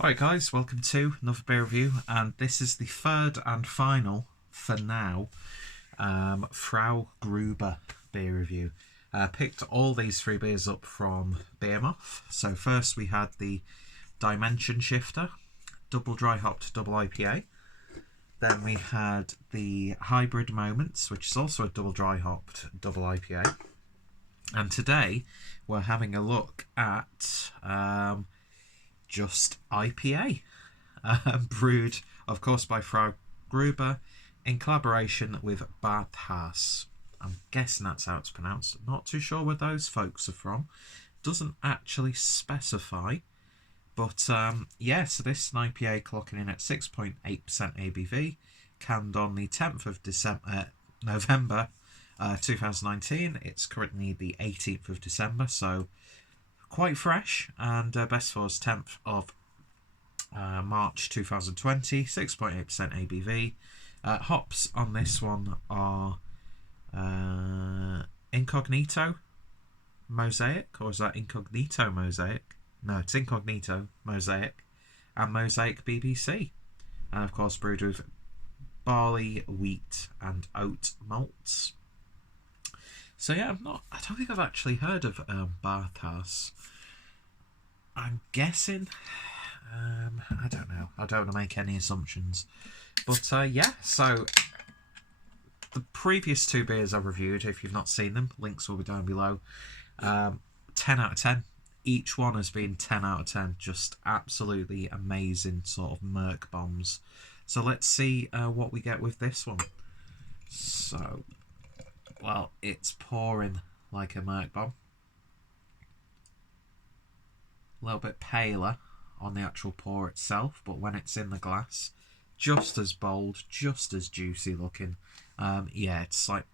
Alright guys, welcome to another beer review, and this is the third and final, for now, FrauGruber beer review. Picked all these three beers up from Beermoth. So first we had the Dimension Shifter, double dry hopped double IPA. Then we had the Hybrid Moments, which is also a double dry hopped double IPA. And today we're having a look at just IPA, brewed, of course, by FrauGruber in collaboration with Barth-Haas. I'm guessing that's how it's pronounced. Not too sure where those folks are from. Doesn't actually specify. But yeah, so this is an IPA clocking in at 6.8% ABV, canned on the 10th of November 2019. It's currently the 18th of December, so quite fresh, and best for us 10th of March 2020, 6.8% ABV. Hops on this one are Incognito Mosaic, or is that Incognito Mosaic? No, it's Incognito Mosaic and Mosaic BBC. And of course brewed with barley, wheat and oat malts. So yeah, I don't think I've actually heard of Barth-Haas. I'm guessing, I don't know. I don't want to make any assumptions. But yeah, so the previous two beers I've reviewed, if you've not seen them, links will be down below. 10 out of 10. Each one has been 10 out of 10. Just absolutely amazing sort of merc bombs. So let's see what we get with this one. So, well, it's pouring like a merc bomb. A little bit paler on the actual pour itself, but when it's in the glass, just as bold, just as juicy looking. Yeah, it's like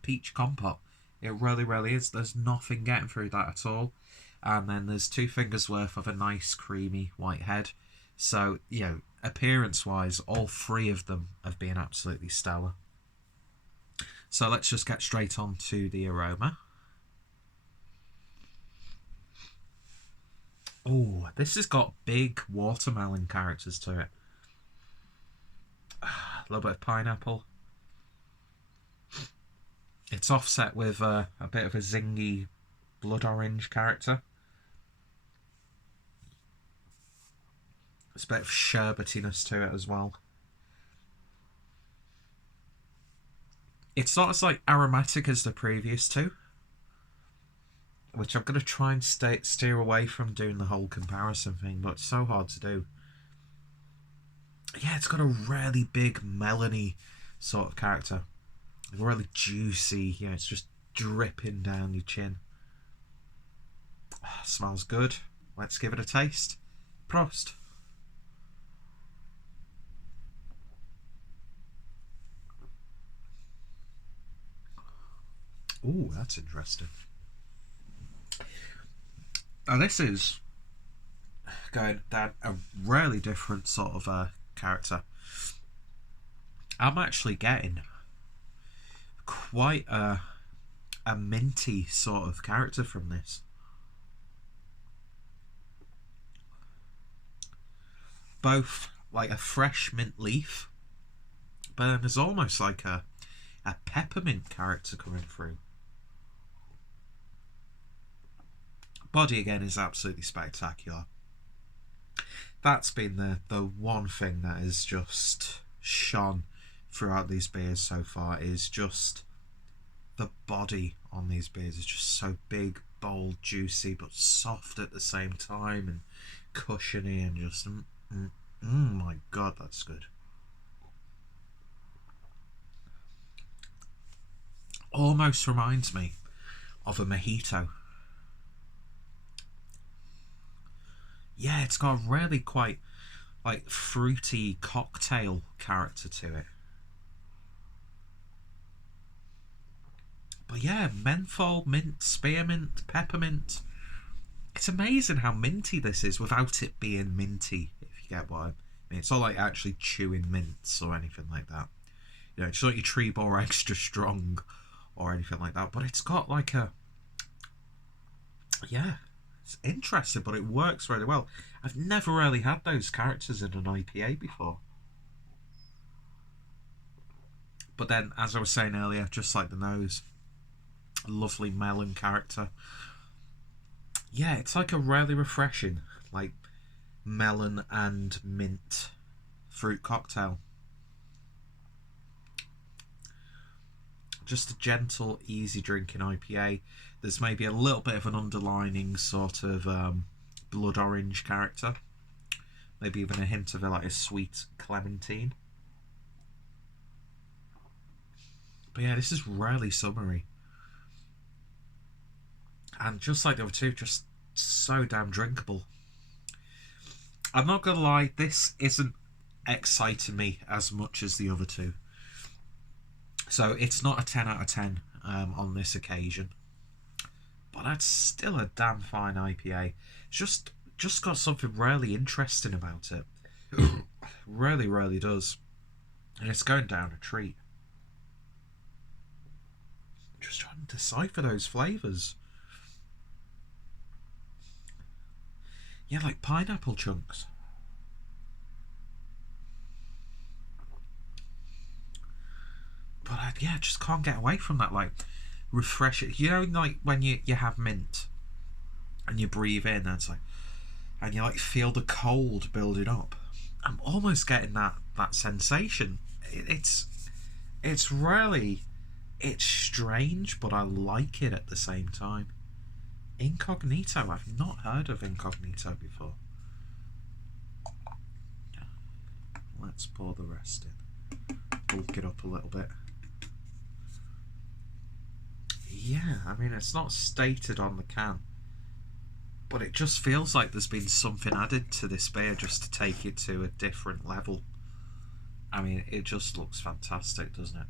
peach compote. It really is. There's nothing getting through that at all. And then there's 2 fingers worth of a nice creamy white head. So, you know, appearance wise, all 3 of them have been absolutely stellar. So let's just get straight on to the aroma. Oh, this has got big watermelon characters to it. A little bit of pineapple. It's offset with a bit of a zingy blood orange character. There's a bit of sherbetiness to it as well. It's not as like aromatic as the previous two, which I'm going to try and steer away from doing the whole comparison thing, but it's so hard to do. Yeah, it's got a really big melony sort of character. Really juicy. Yeah, it's just dripping down your chin. Smells good. Let's give it a taste. Prost. Ooh, that's interesting. Now this is going down a really different sort of character. I'm actually getting quite a minty sort of character from this. Both like a fresh mint leaf, but then there's almost like a peppermint character coming through. Body again is absolutely spectacular. That's been the one thing that has just shone throughout these beers so far, is just the body on these beers is just so big, bold, juicy, but soft at the same time, and cushiony, and just my god, that's good. Almost reminds me of a mojito. Yeah, it's got a really quite like fruity cocktail character to it. But yeah, menthol, mint, spearmint, peppermint. It's amazing how minty this is without it being minty, if you get what I mean. It's not like actually chewing mints or anything like that. You know, it's not your tree bore extra strong or anything like that. But it's got like a, yeah, It's interesting, but it works really well. I've never really had those characters in an IPA before. But then, as I was saying earlier, just like the nose, lovely melon character. Yeah, it's like a really refreshing, like melon and mint fruit cocktail. Just a gentle, easy drinking IPA. There's maybe a little bit of an underlining sort of blood orange character. Maybe even a hint of like a sweet clementine. But yeah, this is really summery. And just like the other two, just so damn drinkable. I'm not gonna lie, this isn't exciting me as much as the other two. So it's not a 10 out of 10 on this occasion. But that's still a damn fine IPA. It's just got something really interesting about it. Really, really does. And it's going down a treat. Just trying to decipher those flavours. Yeah, like pineapple chunks. But I just can't get away from that, like, refreshing. You know, like when you have mint and you breathe in, and it's like, and you like feel the cold building up. I'm almost getting that sensation. It's really, it's strange, but I like it at the same time. Incognito. I've not heard of Incognito before. Let's pour the rest in. Bulk it up a little bit. Yeah, I mean, it's not stated on the can, but it just feels like there's been something added to this beer just to take it to a different level. I mean, it just looks fantastic, doesn't it?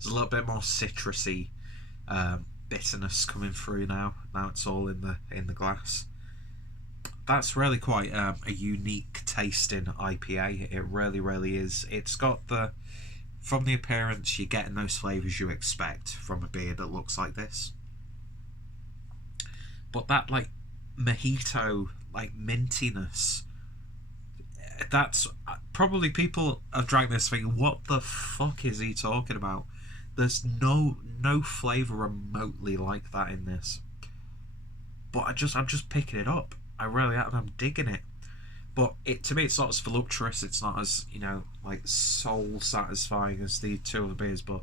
There's a little bit more citrusy bitterness coming through now. Now it's all in the glass. That's really quite a unique tasting IPA. It really, really is. It's got from the appearance, you're getting those flavours you expect from a beer that looks like this. But that like mojito, like mintiness, that's probably people have drank this thinking, what the fuck is he talking about? There's no flavour remotely like that in this. But I'm just picking it up. I really am. I'm digging it. But to me, it's not as voluptuous. It's not as, like soul satisfying as the two other beers. But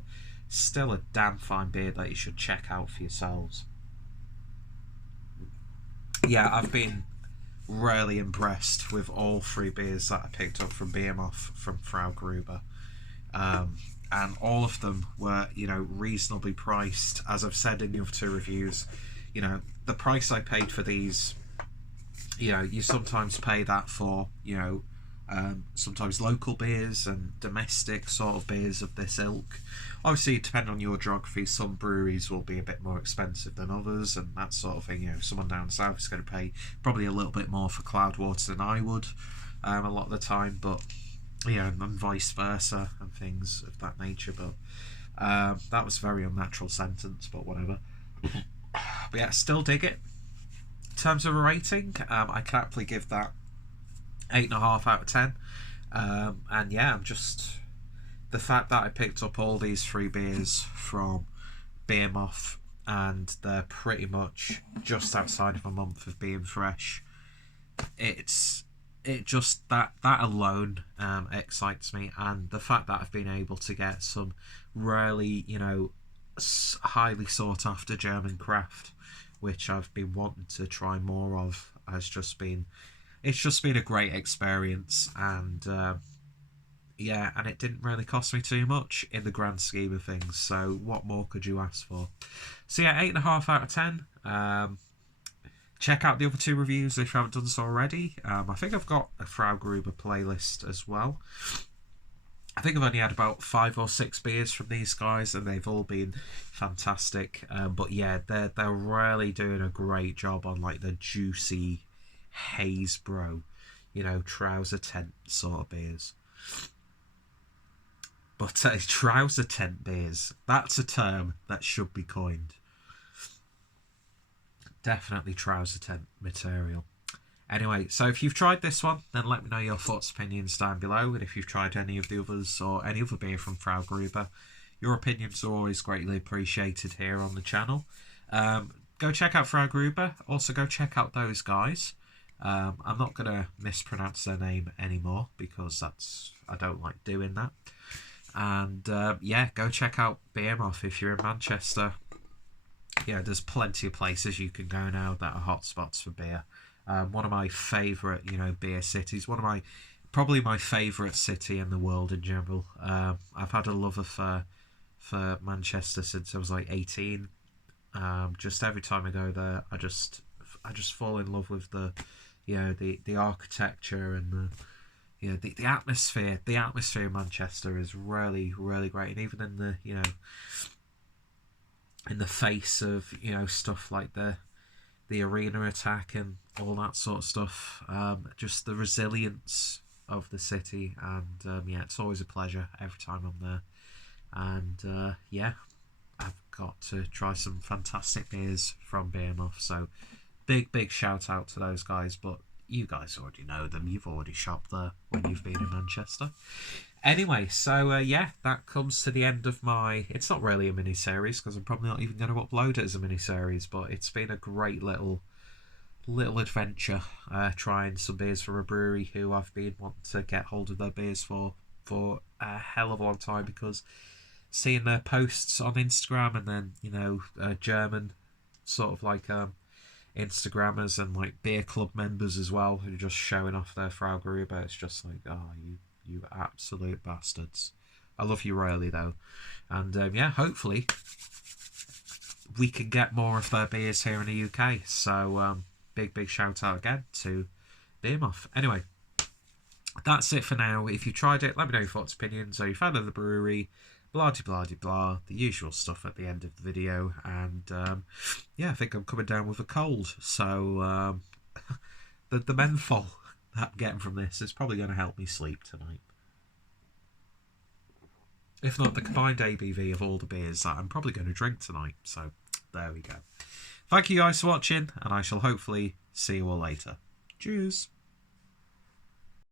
still a damn fine beer that you should check out for yourselves. Yeah, I've been really impressed with all three beers that I picked up from BMOF from FrauGruber. And all of them were, reasonably priced. As I've said in the other two reviews, the price I paid for these, you sometimes pay that for, sometimes local beers and domestic sort of beers of this ilk. Obviously, depending on your geography, some breweries will be a bit more expensive than others and that sort of thing. Someone down south is going to pay probably a little bit more for Cloudwater than I would a lot of the time, but and vice versa and things of that nature. But that was a very unnatural sentence, but whatever. But yeah, still dig it. In terms of a rating, I can happily give that 8.5 out of 10. And yeah, I'm just, the fact that I picked up all these three beers from BMOF and they're pretty much just outside of a month of being fresh, it just that alone excites me. And the fact that I've been able to get some really highly sought after German craft, which I've been wanting to try more of, it's just been a great experience. And and it didn't really cost me too much in the grand scheme of things, so what more could you ask for? So yeah, 8.5 out of 10. Check out the other two reviews if you haven't done so already. I think I've got a FrauGruber playlist as well. I think I've only had about 5 or 6 beers from these guys, and they've all been fantastic. But yeah, they're really doing a great job on like the juicy haze bro, trouser tent sort of beers. But trouser tent beers, that's a term that should be coined. Definitely trouser tent material. Anyway, so if you've tried this one, then let me know your thoughts, opinions down below. And if you've tried any of the others or any other beer from FrauGruber, your opinions are always greatly appreciated here on the channel. Go check out FrauGruber. Also, go check out those guys. I'm not going to mispronounce their name anymore because I don't like doing that. And yeah, go check out Beermoth if you're in Manchester. Yeah, there's plenty of places you can go now that are hotspots for beer. One of my favourite, beer cities. Probably my favourite city in the world in general. I've had a love for Manchester since I was like 18. Just every time I go there, I just fall in love with the architecture and the atmosphere. The atmosphere in Manchester is really, really great, and even in the in the face of stuff like the arena attack and all that sort of stuff, just the resilience of the city, and yeah, it's always a pleasure every time I'm there. And yeah, I've got to try some fantastic beers from Beermoth, so big shout out to those guys. But you guys already know them, you've already shopped there when you've been in Manchester. Anyway, so yeah, that comes to the end of my... It's not really a mini-series, because I'm probably not even going to upload it as a mini-series, but it's been a great little adventure, trying some beers from a brewery who I've been wanting to get hold of their beers for a hell of a long time, because seeing their posts on Instagram, and then, German sort of like Instagrammers and like beer club members as well, who are just showing off their FrauGruber, it's just like, oh, you absolute bastards. I love you royally though. And yeah, hopefully we can get more of their beers here in the UK. So big shout out again to Beermoth. Anyway, that's it for now. If you tried it, let me know your thoughts, opinions. Are you a fan of the brewery? Blah blah blah, the usual stuff at the end of the video. And yeah, I think I'm coming down with a cold, so the menthol that I'm getting from this is probably going to help me sleep tonight. If not, the combined ABV of all the beers that I'm probably going to drink tonight. So there we go. Thank you guys for watching, and I shall hopefully see you all later. Cheers.